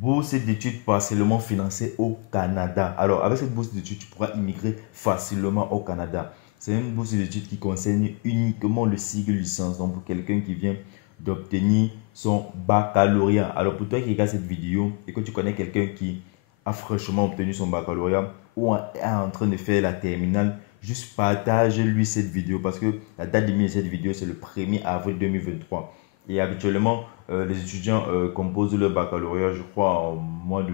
Bourse d'études partiellement financée au Canada. Alors, avec cette bourse d'études, tu pourras immigrer facilement au Canada. C'est une bourse d'études qui concerne uniquement le cycle licence. Donc, pour quelqu'un qui vient d'obtenir son baccalauréat. Alors, pour toi qui regarde cette vidéo et que tu connais quelqu'un qui a fraîchement obtenu son baccalauréat ou est en train de faire la terminale, juste partage-lui cette vidéo parce que la date limite de cette vidéo, c'est le 1er avril 2023. Et habituellement, les étudiants composent le baccalauréat, je crois, au mois de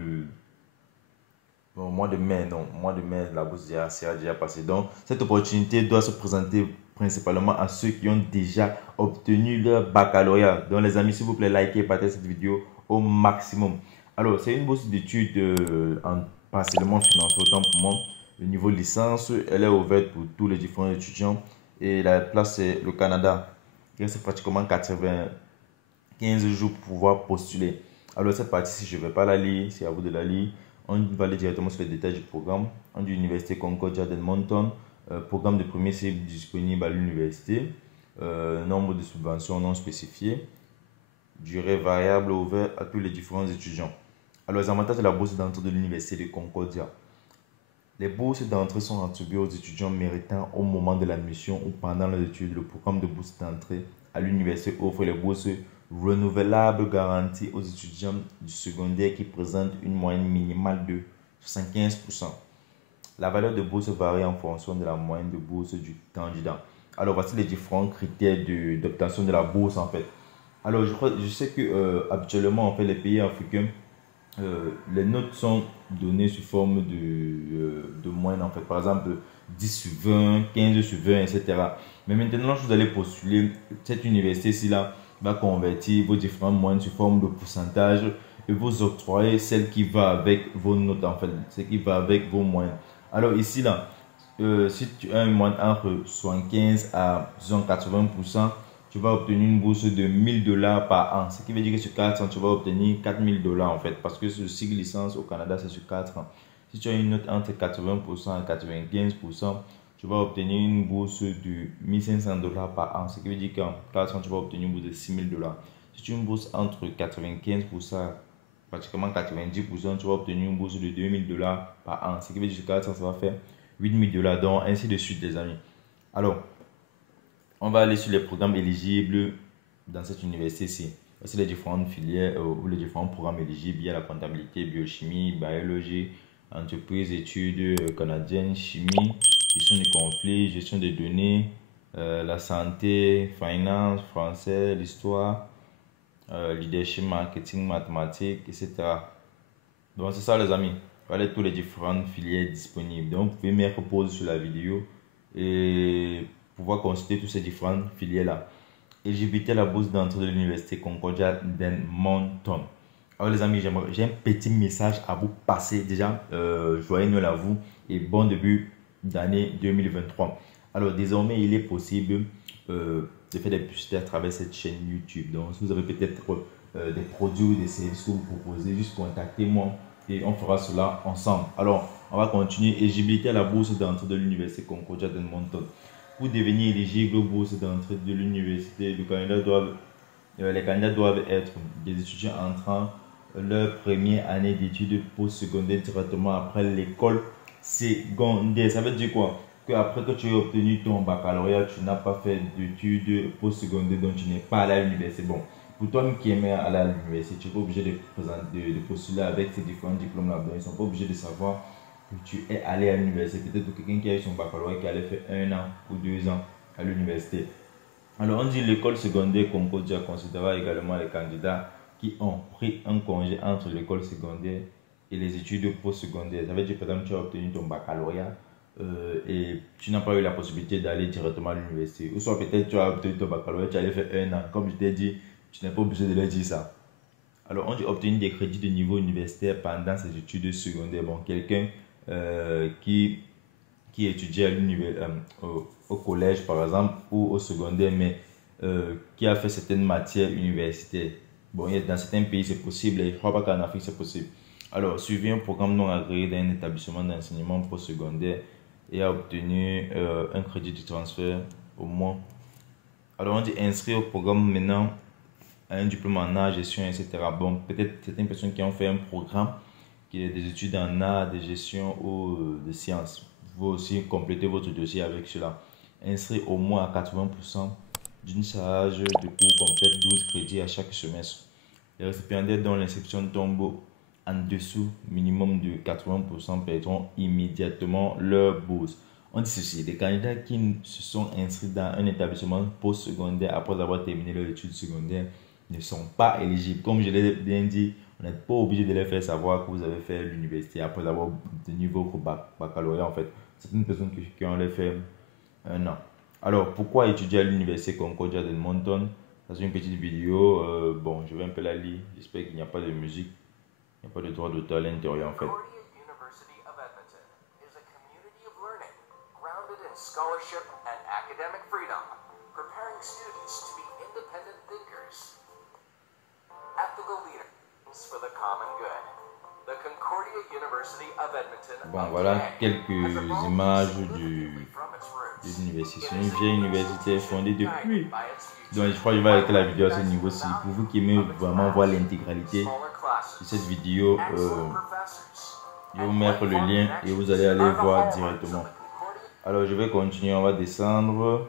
mai. Non, au mois de mai, la bourse sera déjà passée. Donc, cette opportunité doit se présenter principalement à ceux qui ont déjà obtenu leur baccalauréat. Donc, les amis, s'il vous plaît, likez et partagez cette vidéo au maximum. Alors, c'est une bourse d'études partiellement financée, autant pour moi. Le niveau licence, elle est ouverte pour tous les différents étudiants. Et la place, c'est le Canada. C'est pratiquement 15 jours pour pouvoir postuler. Alors cette partie-ci, je ne vais pas la lire, c'est à vous de la lire. On va aller directement sur les détails du programme. On dit Université Concordia d'Edmonton. Programme de premier cycle disponible à l'université. Nombre de subventions non spécifiées. Durée variable ouverte à tous les différents étudiants. Alors les avantages de la bourse d'entrée de l'Université de Concordia. Les bourses d'entrée sont attribuées aux étudiants méritants au moment de l'admission ou pendant les études. Le programme de bourse d'entrée à l'université offre les bourses renouvelables garanties aux étudiants du secondaire qui présentent une moyenne minimale de 75%. La valeur de bourse varie en fonction de la moyenne de bourse du candidat. Alors voici les différents critères d'obtention de la bourse en fait. Alors je sais que habituellement en fait les pays africains les notes sont données sous forme de moyenne en fait. Par exemple, 10 sur 20, 15 sur 20, etc. Mais maintenant, lorsque vous allez postuler, cette université-ci là va convertir vos différentes moyennes sous forme de pourcentage et vous octroyer celle qui va avec vos notes en fait, celle qui va avec vos moyennes. Alors ici là, si tu as une moyenne entre 75 à 80%, tu vas obtenir une bourse de 1000 $ par an. Ce qui veut dire que sur 4 ans, tu vas obtenir 4000 $ en fait. Parce que ce cycle licence au Canada, c'est sur 4 ans. Si tu as une note entre 80% et 95%, tu vas obtenir une bourse de 1500 $ par an. Ce qui veut dire qu'en 4 ans, tu vas obtenir une bourse de 6000 $. Si tu as une bourse entre 95%, pratiquement 90%, tu vas obtenir une bourse de 2000 $ par an. Ce qui veut dire que sur 4 ans, ça va faire 8000 $. Donc, ainsi de suite, les amis. Alors, on va aller sur les programmes éligibles dans cette université-ci. Voici les différentes filières ou les différents programmes éligibles. Il y a la comptabilité, biochimie, biologie, entreprise, études canadiennes, chimie, gestion des conflits, gestion des données, la santé, finance, français, l'histoire, leadership, marketing, mathématiques, etc. Donc c'est ça les amis. Voilà tous les différentes filières disponibles. Donc vous pouvez mettre pause sur la vidéo et pouvoir consulter toutes ces différentes filières-là. Éligibilité à la bourse d'entrée de l'université Concordia d'Edmonton. Alors les amis, j'ai un petit message à vous passer déjà. Joyeux Noël à vous et bon début d'année 2023. Alors désormais, il est possible de faire des publicités à travers cette chaîne YouTube. Donc si vous avez peut-être des produits ou des services que vous proposez, juste contactez-moi et on fera cela ensemble. Alors, on va continuer. Éligibilité à la bourse d'entrée de l'université Concordia d'Edmonton. Pour devenir éligible aux bourses d'entrée de l'université, les candidats doivent être des étudiants entrant leur première année d'études postsecondaires directement après l'école secondaire. Ça veut dire quoi? Qu'après que tu aies obtenu ton baccalauréat, tu n'as pas fait d'études postsecondaires, donc tu n'es pas allé à l'université. Bon, pour toi qui aimais aller à l'université, tu n'es pas obligé de postuler avec ces différents diplômes-là. Donc, ils ne sont pas obligés de savoir que tu es allé à l'université. Peut-être pour quelqu'un qui a eu son baccalauréat, qui allait faire 1 an ou 2 ans à l'université. Alors, on dit l'école secondaire Concordia considérera également les candidats qui ont pris un congé entre l'école secondaire et les études postsecondaires. Ça veut dire, par exemple, tu as obtenu ton baccalauréat et tu n'as pas eu la possibilité d'aller directement à l'université. Ou soit peut-être tu as obtenu ton baccalauréat, tu allais faire 1 an. Comme je t'ai dit, tu n'es pas obligé de leur dire ça. Alors, on dit obtenir des crédits de niveau universitaire pendant ses études secondaires. Bon, quelqu'un qui étudie à au collège, par exemple, ou au secondaire, mais qui a fait certaines matières universitaires. Bon, dans certains pays, c'est possible. Je ne crois pas qu'en Afrique, c'est possible. Alors, suivez un programme non agréé d'un établissement d'enseignement postsecondaire et a obtenu un crédit de transfert au moins. Alors, on dit inscrire au programme maintenant un diplôme en art, gestion, etc. Bon, peut-être certaines personnes qui ont fait un programme, qui est des études en art, de gestion ou de sciences. Vous aussi compléter votre dossier avec cela. Inscrire au moins à 80% d'une charge de cours complète 12 crédits à chaque semestre. Les récipiendaires dont l'inscription tombe en dessous minimum de 80% perdront immédiatement leur bourse. On dit ceci, les candidats qui se sont inscrits dans un établissement postsecondaire après avoir terminé leur études secondaires ne sont pas éligibles. Comme je l'ai bien dit, vous n'êtes pas obligé de les faire savoir que vous avez fait l'université après avoir obtenu votre baccalauréat en fait. C'est une personne qui ont fait un an. Alors, pourquoi étudier à l'université Concordia d'Edmonton? C'est une petite vidéo. Bon, je vais un peu la lire. J'espère qu'il n'y a pas de musique. Il n'y a pas de droit d'auteur à l'intérieur en fait. Scholarship and academic freedom, preparing students to be independent thinkers, ethical leaders for the common good. The Concordia University of Edmonton. Bon, voilà quelques images de l'université. C'est une vieille université fondée depuis. Donc, je crois que je vais arrêter la vidéo à ce niveau-ci. Pour vous qui aimez vraiment voir l'intégralité de cette vidéo, je vais vous mettre le lien et vous allez aller voir directement. Alors, je vais continuer, on va descendre.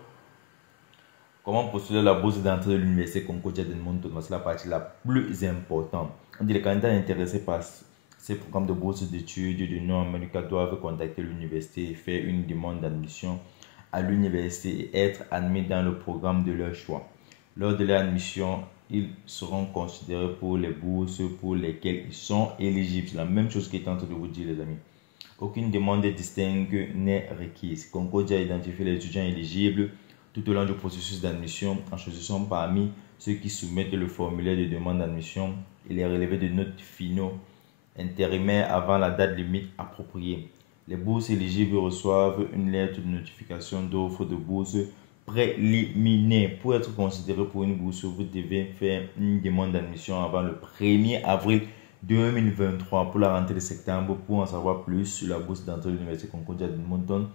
Comment postuler la bourse d'entrée de l'université Concordia d'Edmonton? C'est la partie la plus importante. On dit les candidats intéressés par ces programmes de bourse d'études de Nord-Amérique doivent contacter l'université et faire une demande d'admission à l'université et être admis dans le programme de leur choix. Lors de leur admission, ils seront considérés pour les bourses pour lesquelles ils sont éligibles. C'est la même chose qui est en train de vous dire, les amis. Aucune demande distincte n'est requise. Concordia identifie les étudiants éligibles tout au long du processus d'admission en choisissant parmi ceux qui soumettent le formulaire de demande d'admission et les relevés de notes finaux intérimaires avant la date limite appropriée. Les bourses éligibles reçoivent une lettre de notification d'offre de bourse préliminaire. Pour être considéré pour une bourse, vous devez faire une demande d'admission avant le 1er avril 2023 pour la rentrée de septembre. Pour en savoir plus sur la bourse d'entrée de l'université Concordia d'Edmonton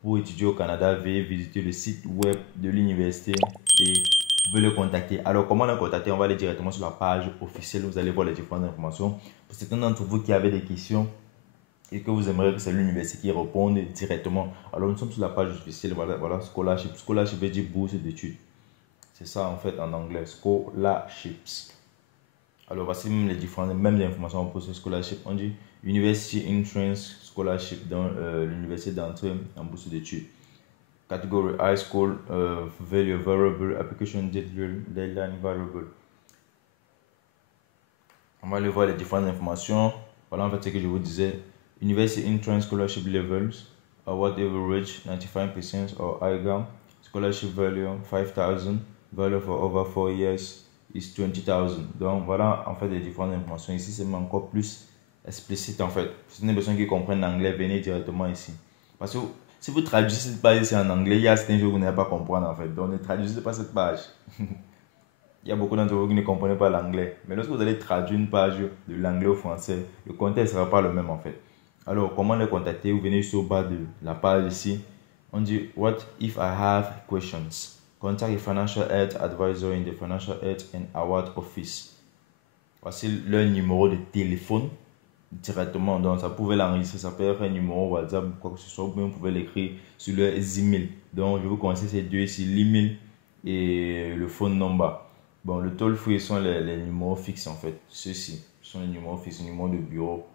pour étudier au Canada, veuillez visiter le site web de l'université et vous pouvez le contacter. Alors, comment le contacter? On va aller directement sur la page officielle. Vous allez voir les différentes informations. Pour certains d'entre vous qui avez des questions et que vous aimeriez que c'est l'université qui réponde directement, alors nous sommes sur la page officielle. Voilà, scholarship. Scholarship veut dire bourse d'études. C'est ça en fait en anglais, scholarships. Alors, voici même les différentes informations pour ce scholarship. On dit University Entrance Scholarship dans l'université d'entrée en bourse d'études. Category High School, Value Variable, Application Deadline Variable. On va aller voir les différentes informations. Voilà en fait ce que je vous disais. University Entrance Scholarship Levels, Award Average 95% or higher. Scholarship Value 5,000. Value for over 4 years is 20,000. Donc voilà en fait les différentes informations. Ici c'est encore plus explicite en fait. Si vous avez besoin qui comprennent l'anglais, venez directement ici. Parce que si vous traduisez cette page ici en anglais, il y a certains jours que vous n'allez pas comprendre en fait. Donc ne traduisez pas cette page. Il y a beaucoup d'entre vous qui ne comprenez pas l'anglais. Mais lorsque vous allez traduire une page de l'anglais au français, le contexte ne sera pas le même en fait. Alors comment les contacter? Vous venez sur le bas de la page ici. On dit What if I have questions? Contact a financial health advisor in the financial health and award office. Voici leur numéro de téléphone directement. Donc ça pouvait l'enregistrer, ça peut être un numéro WhatsApp, quoi que ce soit, ou bien vous pouvez l'écrire sur leur email. Donc je vous conseille ces deux ici, l'email et le phone number. Bon, le toll free sont les numéros fixes en fait. Ceux-ci sont les numéros fixes, les numéros de bureau.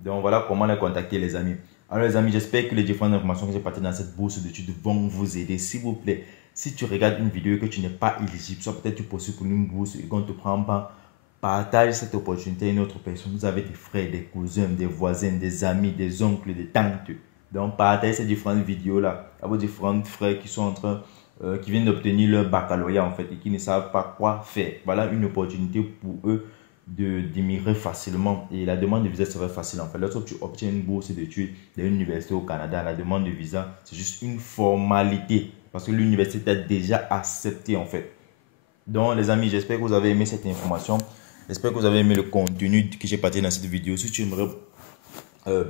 Donc voilà comment les contacter les amis. Alors les amis, j'espère que les différentes informations que j'ai partagées dans cette bourse d'études vont vous aider. S'il vous plaît, si tu regardes une vidéo et que tu n'es pas éligible, soit peut-être tu postules pour une bourse et qu'on ne te prend pas, partage cette opportunité à une autre personne. Vous avez des frères, des cousins, des voisins, des amis, des oncles, des tantes. Donc partagez ces différentes vidéos-là à vos différents frères qui sont en train, qui viennent d'obtenir leur baccalauréat en fait et qui ne savent pas quoi faire. Voilà une opportunité pour eux d'émigrer facilement et la demande de visa serait facile en fait. Lorsque tu obtiens une bourse d'études de l'université au Canada, la demande de visa c'est juste une formalité parce que l'université t'a déjà accepté en fait. Donc les amis, j'espère que vous avez aimé cette information. J'espère que vous avez aimé le contenu que j'ai partagé dans cette vidéo. Si tu aimerais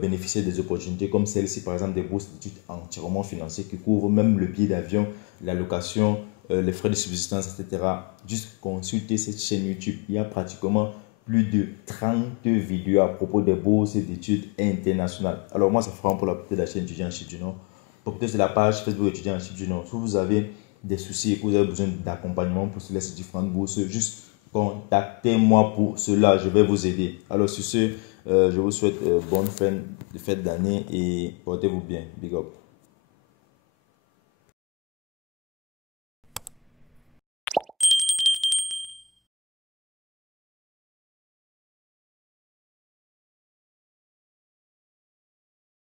bénéficier des opportunités comme celle-ci, par exemple des bourses d'études entièrement financées qui couvrent même le billet d'avion, la location, les frais de subsistance, etc. Juste consultez cette chaîne YouTube. Il y a pratiquement plus de 30 vidéos à propos des bourses d'études internationales. Alors moi, c'est Franck pour la de la chaîne étudiant en Chine du Nord. Pour de la page Facebook étudiant en Chine du Nord. Si vous avez des soucis et que vous avez besoin d'accompagnement pour ces différentes bourses, juste contactez-moi pour cela. Je vais vous aider. Alors sur ce, je vous souhaite bonne fin de fête d'année et portez-vous bien. Big up.